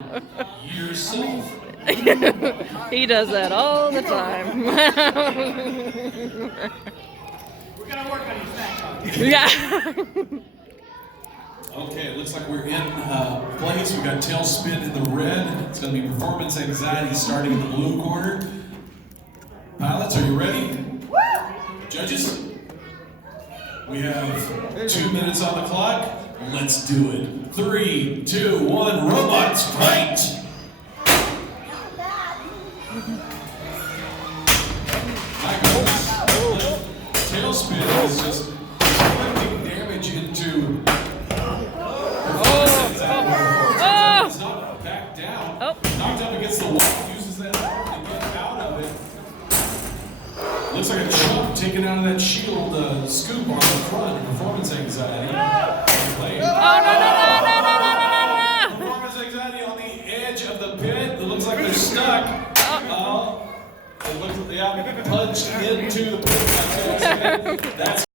Yourself. He does that all the time. We're gonna work on your snack. Yeah. Okay, it looks like we're in place. We've got tailspin in the red. It's going to be performance anxiety starting in the blue corner. Pilots, are you ready? Judges? We have 2 minutes on the clock. Let's do it. 3, 2, 1, robots, fight! My goodness. Tailspin is just inflicting damage into It's not back down. Oh. Knocked up against the wall, uses that arm to get out of it. Looks like a chunk taken out of that shield scoop on the front. Performance anxiety. Performance anxiety on the edge of the pit. It looks like they're stuck. It looks like they have punched into the pit. That's